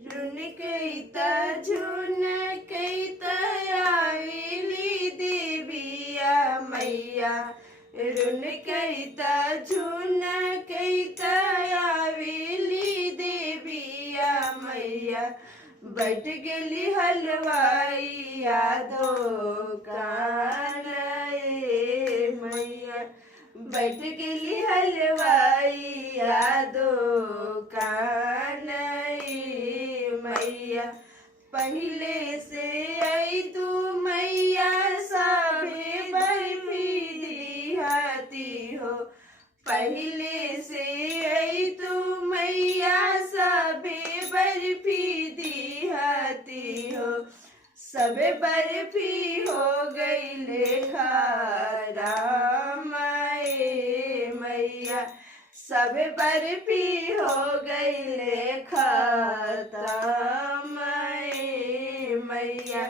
रुन कैता झुन कैता आवेली देविया मैया। रुन कैता झुन कैता आवेली देविया मैया। बैठ गेली हलवाई यादो कान मैया। बैठ गेली हलवाई यादो कान मैया। पहले से आई तू मैया साबे बर्फी दिहाती हो। पहले से आई तू मैया साबे बर्फी दिहाती हो। सबे बर्फी हो गई लेखारा मैया। सबे बर्फी हो गई लेखाता मैया।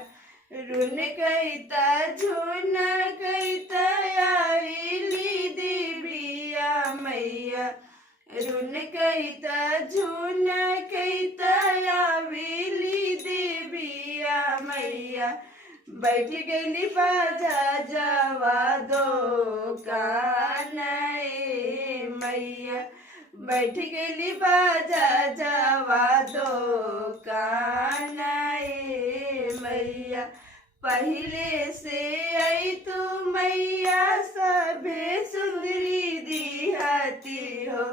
रुन कैता झुन कैता आवेली देविया मैया। रुन कैता झुन कैता आवेली देविया मैया। बैठ गेली बाजा जावा दो कान मैया। बैठ गेली बाजा जावा दो कान मैया। पहले से आई तू मैया सभे सुंदरी दिहाती हो।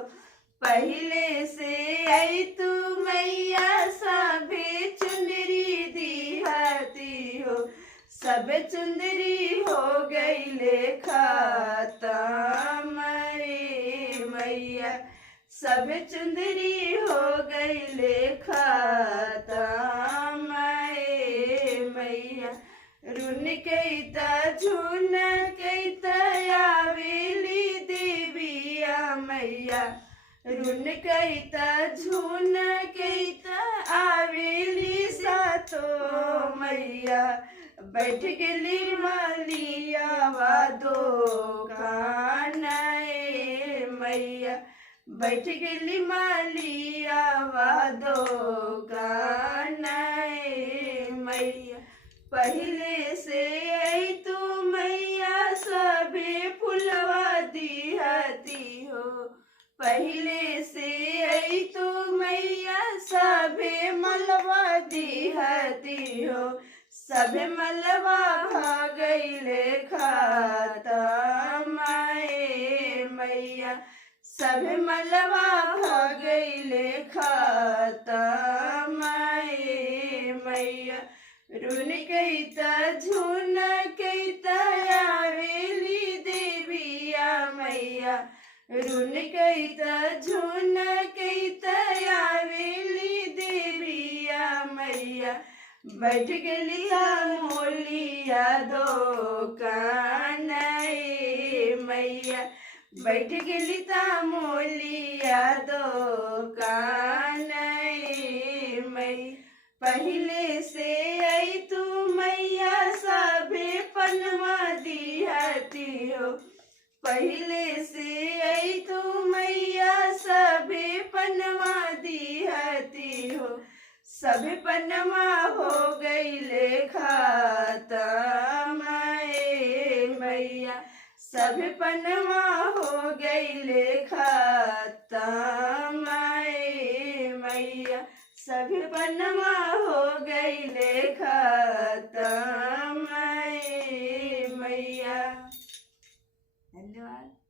पहले से आई तू मैया सभे चुंदरी दिहाती हो। सब चुंदरी हो गई लेखाता मैया। सब चुंदरी हो गई लेखाता मैया। रुन कैता झुन कैता आवेली देविया मैया। रुन कैता झुन कैता आवेली सातो मैया। बैठ गेली मालिया वादो कान मैया। बैठ गेली मालिया वादो कान मैया। पहले से आई तू मैया सबे फुलवा दिहाती हो। पहले से आई तू मैया सबे मलवा दिहाती हो। सबे मलवा भागई लेखाता मैया। सबे मलवा भागई लेखाता मैया। रुन कैता झुन कैता आवेली देविया मैया। रुन कैता झुन कैता आवेली देविया मैया। बैठ गेली मोलिया दो कान मैया। बैठ गेली मोलिया दो कान मैया। पहले से आई तू मैया सबे पनवा दिहाती हो। पहले से आई तू मैया सबे पनवा दिहाती हो। सबे पनमा हो गई लेखाता मैया। सबे पनमा हो गई लेखाता मैया। सबे पनमा हो गई लेखाता मैया। धन्यवाद।